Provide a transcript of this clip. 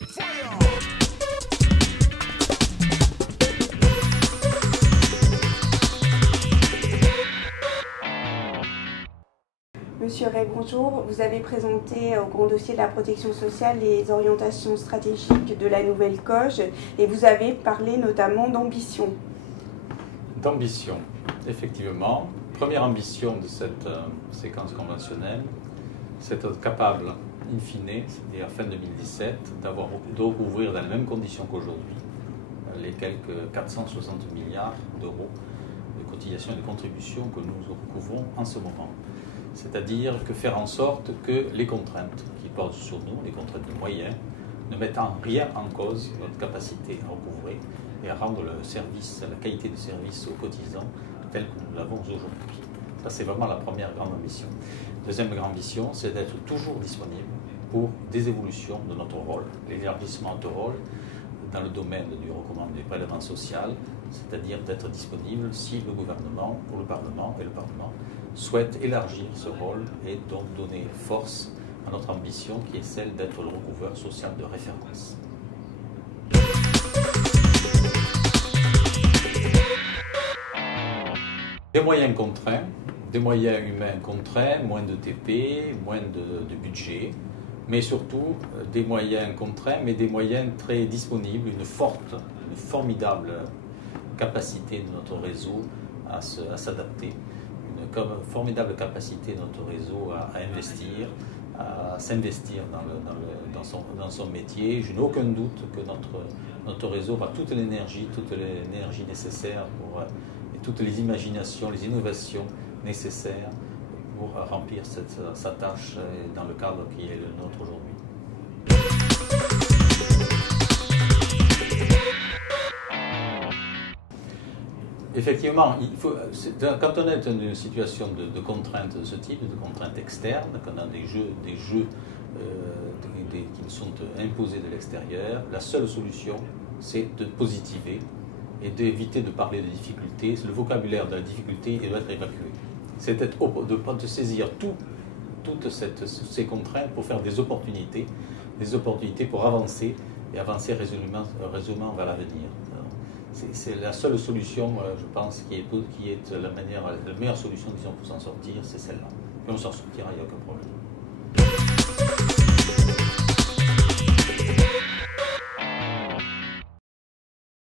Monsieur Ray, bonjour. Vous avez présenté au grand dossier de la protection sociale les orientations stratégiques de la nouvelle COG et vous avez parlé notamment d'ambition. D'ambition, effectivement. Première ambition de cette séquence conventionnelle, c'est d'être capable, in fine, c'est-à-dire fin 2017, de recouvrir dans les mêmes conditions qu'aujourd'hui les quelques 460 milliards d'euros de cotisations et de contributions que nous recouvrons en ce moment. C'est-à-dire que faire en sorte que les contraintes qui portent sur nous, les contraintes de moyens, ne mettent en rien en cause notre capacité à recouvrer et à rendre le service, la qualité de service aux cotisants telle que nous l'avons aujourd'hui. Ça, c'est vraiment la première grande ambition. Deuxième grande ambition, c'est d'être toujours disponible pour des évolutions de notre rôle, l'élargissement de rôle dans le domaine du recouvrement des prélèvements sociaux, c'est-à-dire d'être disponible si le gouvernement ou le Parlement souhaite élargir ce rôle et donc donner force à notre ambition qui est celle d'être le recouvreur social de référence. Des moyens contraints, des moyens humains contraints, moins de TP, moins de budget, mais surtout des moyens contraints, mais des moyens très disponibles, une formidable capacité de notre réseau à s'adapter, une formidable capacité de notre réseau à investir, à s'investir dans son métier. Je n'ai aucun doute que notre réseau aura toute l'énergie nécessaire et toutes les imaginations, les innovations nécessaires pour remplir sa tâche dans le cadre qui est le nôtre aujourd'hui. Effectivement, quand on est dans une situation de contrainte de ce type, de contraintes externes, quand on a des jeux qui nous sont imposés de l'extérieur, la seule solution, c'est de positiver et d'éviter de parler de difficultés. Le vocabulaire de la difficulté doit être évacué. C'est de saisir toutes ces contraintes pour faire des opportunités pour avancer et avancer résolument vers l'avenir. C'est la seule solution, je pense, qui est la meilleure solution, disons, pour s'en sortir, c'est celle-là. Et on s'en sortira, il n'y a aucun problème.